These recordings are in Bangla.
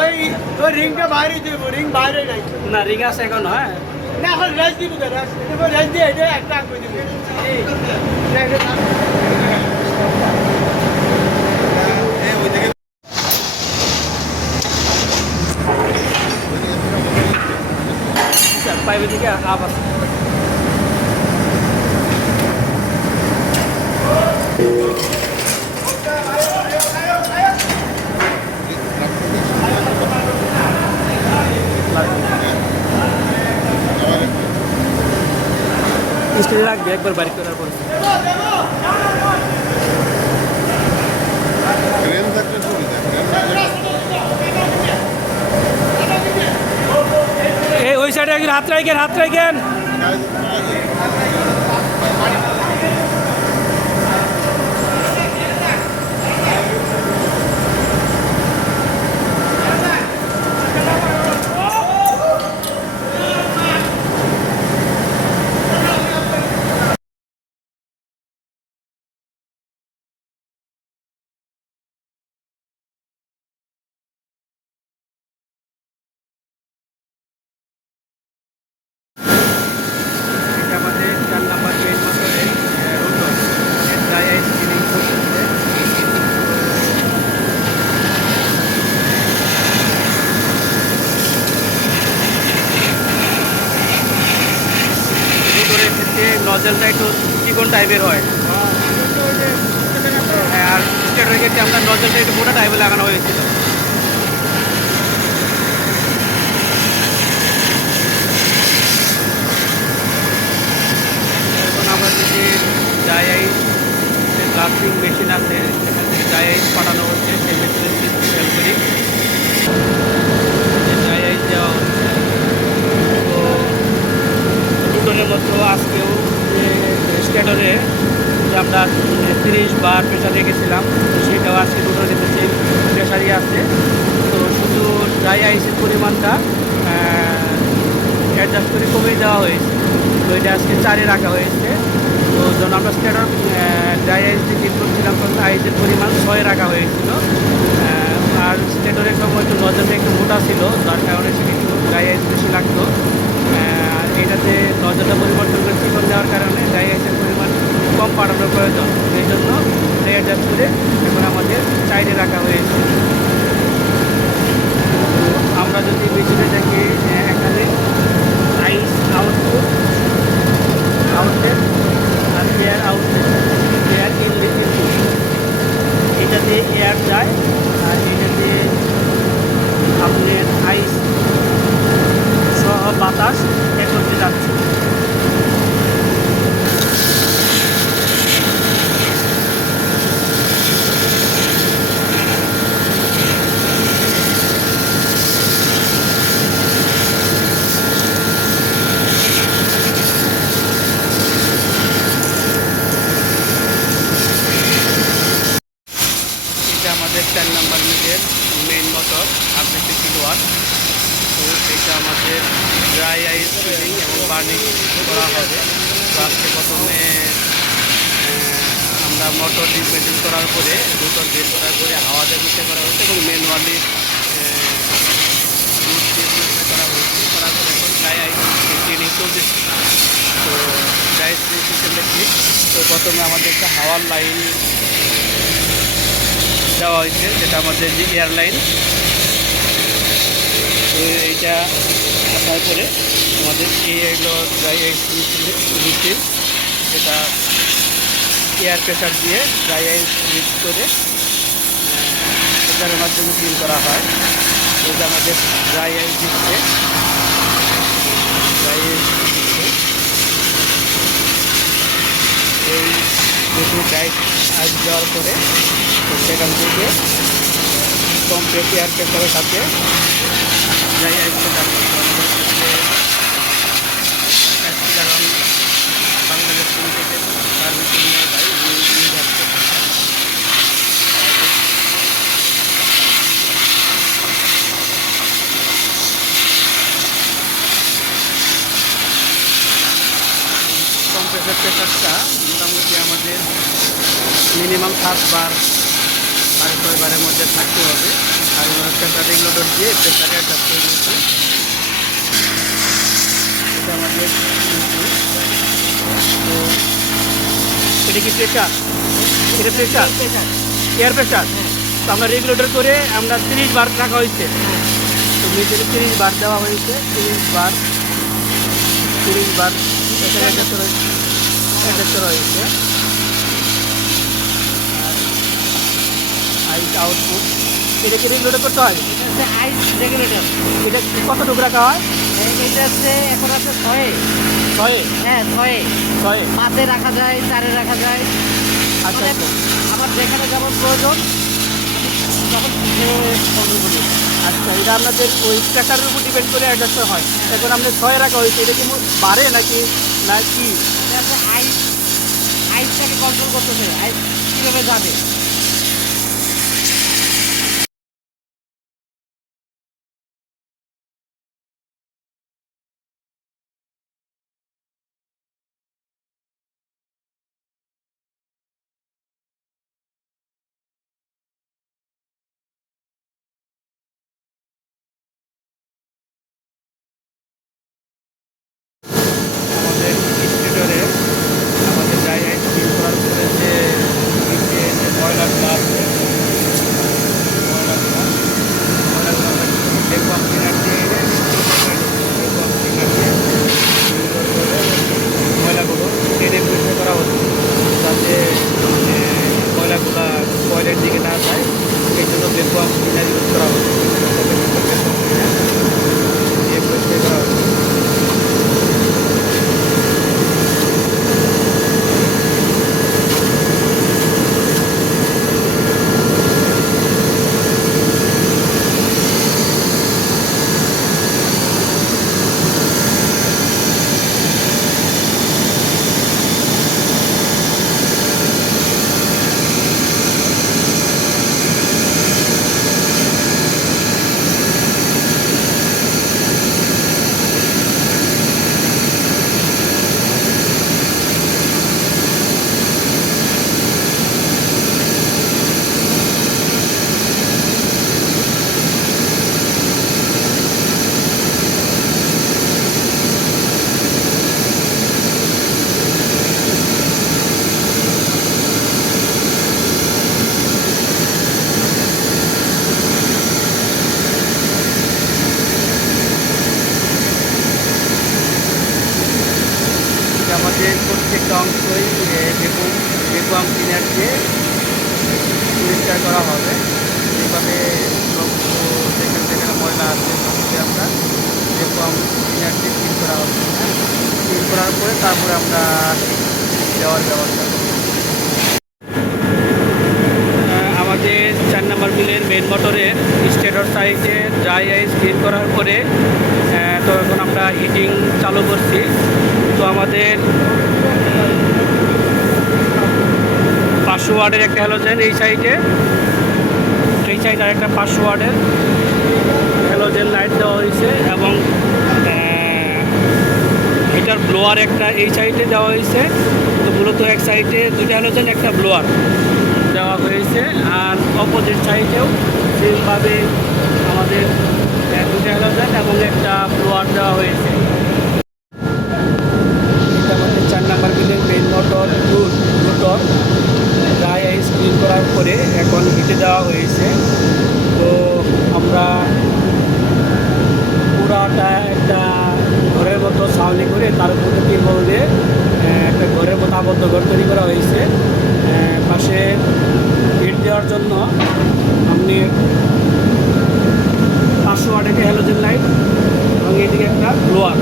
ওই ওই রিংটা বাইরে দিব, রিং বাইরে নাই। না রিং আছে এখন, হ্যাঁ না এখন রেস দিব, রেস দিয়ে এটা একটা আঁকবে দিব। পাইপের দিকে আপ আছে। স্টিল রাখবে একবার বাড়ি করার পরে। এই ওই সাইডে একজন হাত রাখেন, হাত রাখেন। আমাদের 4 নাম্বার মেন মোটরের রোটর ড্রাই আইস ক্লিনিং করতেছে। রোটরের ক্ষেত্রে নজলটা একটু চিকন টাইপের হয়, আর স্টেটরের ক্ষেত্রে আমরা নজলটা একটু মোটা টাইপের লাগানো হয়েছিল। আমরা যে ড্রাই আইস ব্লাস্টিং মেশিন আছে, সেখান থেকে ড্রাই আইস পাঠানো হচ্ছে, সেই মেশিনের সেল করি ড্রাই আইস দেওয়া হচ্ছে। তো রুটনের মধ্যেও আজকেও যে স্ট্যাটরে যে আমরা 30 বার প্রেশার রেখেছিলাম, তো সেটাও আজকে রুটনের যে প্রেশারই আছে। তো শুধু ড্রাই আইসের পরিমাণটা অ্যাডজাস্ট করে কমিয়ে দেওয়া হয়েছে। তো এটা আজকে 4-এ রাখা হয়েছে। তো যখন আমরা স্ট্যাটার ড্রাই আইস দিয়ে ডিল করছিলাম তখন আইসের পরিমাণ 6-এ রাখা হয়েছিল। আর স্ট্যাটারের সময় একটু নজলটা একটু মোটা ছিল, যার কারণে সেটা একটু ড্রাই আইস বেশি লাগতো। এটাতে নজলটা পরিবর্তন করে চিকন দেওয়ার কারণে ড্রাই আইসের পরিমাণ কম পাঠানোর প্রয়োজন। এই জন্য অ্যাডজাস্ট করে এখন আমাদের 4-এ রাখা হয়েছে। আমরা যদি মেশিনে দেখি, এখানে আইস আউটপুট, আউটলেট আর air outlet, air inlet input. এটাতে এয়ার যায় আর এটাতে আপনার আইস সহ বাতাস একত্রে যাচ্ছে। আমাদের 4 number meter main motor 48 kilowatt. তো এটা আমাদের ড্রাই আইস ফিলিং এবং বার্নিং করা হবে। তো আজকে প্রথমে আমরা মোটর ডিসমেন্টেল করার পরে, রোটর বের করার পরে হাওয়া দিয়ে করা হয়েছে এবং ম্যানুয়ালি দুধ দিয়ে পরিষ্কার করা হয়েছে। করার পরে এখন ড্রাই আইস ক্লিনিং চলতেছে। তো ড্রাই আইস সিস্টেমটা কি, তো প্রথমে আমাদের একটা হাওয়ার লাইন দেওয়া হয়েছে, যেটা আমাদের যে এয়ারলাইন। তো এইটা আসার পরে আমাদের এলো ড্রাই আইস মেশিন, যেটা এয়ার প্রেশার দিয়ে ড্রাই আইস মিক্স করে প্রেশারের মাধ্যমে ক্লিন করা হয়। এটা আমাদের ড্রাই আইস দিচ্ছে, ড্রাই আইস দিচ্ছে। এই মেশিন ড্রাই আইস দেওয়ার পরে সেখান থেকে কমপ্রেস এয়ার প্রেশারের সাথে ড্রাই আইসটা যাচ্ছে। কারণ বাংলাদেশ থেকে সার্ভিসিং নিয়ে যাচ্ছে। কম্প্রেসার প্রেশারটা মোটামুটি আমাদের মিনিমাম 7 বার 6.5 বারের মধ্যে থাকতে হবে। আর রেগুলেটর দিয়ে প্রেসারে অ্যাডজাস্ট করে দিয়েছি। এটা আমাদের তো এটা কি প্রেসার? এটা প্রেসার, এয়ার প্রেসার। তো আমরা রেগুলেটর করে আমরা 30 বার রাখা হয়েছে। তো নিচে 30 বার দেওয়া হয়েছে, 30 বার প্রেসারে অ্যাডজাস্ট করা হয়েছে। আর আইস আউটপুট এটা কি রেগুলেটর করতে হয়? এটা হচ্ছে আইস রেগুলেটর। এটা কতটুকু রাখা হয়? এটা হচ্ছে এখন আছে 6-এ। 6-এ? হ্যাঁ 6-এ। 6-এ? 5-এ রাখা যায়, 4-এ রাখা যায়। আচ্ছা মানে আচ্ছা আমার যেখানে যেমন প্রয়োজন তখন কন্ট্রোল করি। আচ্ছা, এটা আপনাদের ওই ট্র্যাকারের উপর ডিপেন্ড করে অ্যাডজাস্ট হয়। এখন আপনার 6-এ রাখা হয়েছে, এটা কি বাড়ে নাকি নাকি? এটা হচ্ছে আইসটাকে কন্ট্রোল করতেছে, আইস কীভাবে যাবে। আমাদের স্টেটরে আমাদের জায়গায় ক্লিন করার পরে যে নিচে যে ময়লাগুলো আছে, ময়লাগুলো আমরা ভ্যাকুয়াম ক্লিনার দিয়ে ভ্যাকুয়াম ক্লিনার দিয়ে সুন্দর করে ময়লাগুলো টেনে পরিষ্কার করা হচ্ছে, যাতে ময়লাগুলো কয়লের দিকে না যায়। এই জন্য ভ্যাকুয়াম ক্লিনার ইউজ করা হচ্ছে, দিয়ে পরিষ্কার করা হচ্ছে। আমাদের প্রত্যেকটা অংশই ভ্যাকুয়াম ক্লিনার দিয়ে পরিষ্কার করা হবে। এইভাবে যেখানে যেখানে ময়লা আছে সবকে আমরা ভ্যাকুয়াম ক্লিনার দিয়ে ক্লিন করা হবে। ক্লিন করার পরে তারপরে আমরা দেওয়ার ব্যবস্থা করব। আমাদের 4 নম্বর মিলের মেন মোটরের স্টেটর সাইডে ড্রাই আইস ক্লিন করার পরে তো এখন আমরা হিটিং চালু করছি। তো আমাদের 500 ওয়াটের একটা হ্যালোজেন এই সাইডে আর একটা 500 ওয়াটের হ্যালোজেন লাইট দেওয়া হয়েছে, এবং হিটার ব্লোয়ার একটা এই সাইডে দেওয়া হয়েছে। তো মূলত এক সাইডে 2টা হ্যালোজেন, একটা ব্লোয়ার দেওয়া হয়েছে, আর অপোজিট সাইডেও সেভাবে আমাদের 2টা হ্যালোজেন এবং একটা ব্লোয়ার দেওয়া হয়েছে। আমাদের 4 নম্বর বিলের মেইন মোটর রুটর ড্রাই আইস ক্লিন করার পরে এখন হিটে দেওয়া হয়েছে। তো আমরা পুরাটা একটা ঘরের মতো ছাউনি করে তার মধ্যে তিরপল দিয়ে একটা ঘরের মতো আবদ্ধ ঘর তৈরি করা হয়েছে। পাশে হিট দেওয়ার জন্য আপনি 500 ওয়াটের হ্যালোজেন লাইট এবং এইদিকে একটা ব্লোয়ার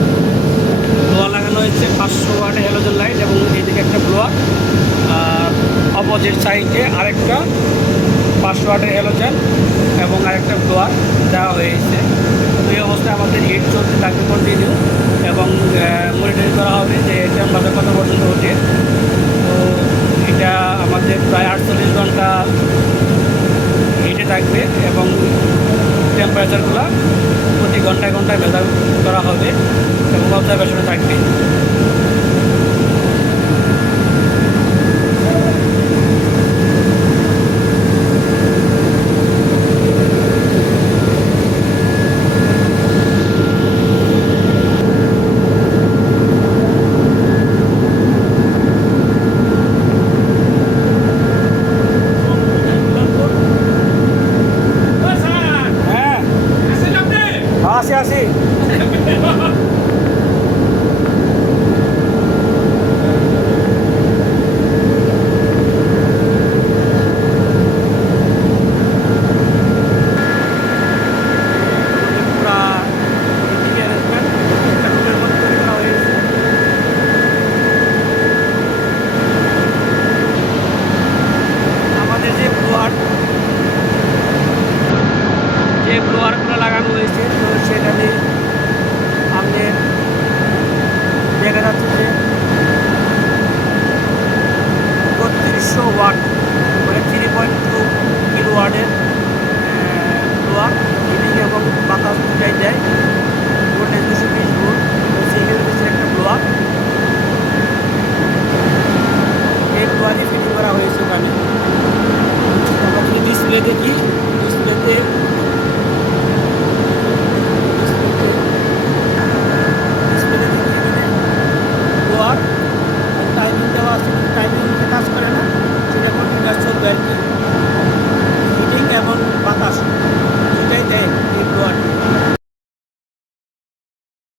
লাগানো হয়েছে। 500 ওয়াটের হ্যালোজেন লাইট এবং এইদিকে একটা ব্লোয়ার, আর অপোজিট সাইডে আরেকটা 500 ওয়াটের হ্যালোজেন এবং আরেকটা ব্লোয়ার দেওয়া হয়েছে। তো এই অবস্থায় আমাদের হিট চলতে থাকবে কন্টিনিউ, এবং মনিটরিং করা হবে যে টেম্পারেচার কত পর্যন্ত ওঠে। তো এটা আমাদের প্রায় 48 ঘন্টা হিটে থাকবে, এবং টেম্পারেচারগুলো প্রতি ঘন্টায় ঘন্টায় মেজার করা হবে এবং অবজারভেশনে থাকবে। আসি আসি। পুরা এদিকে arrangement একটা রুমের মধ্যে তৈরি করা হয়েছে। আমাদের যে ব্লোয়ারগুলো লাগানো হয়েছে, তো সেখানে আমাদের দেখা যাচ্ছে যে 3200 ওয়াট মানে 3.2 কিলো ওয়াটের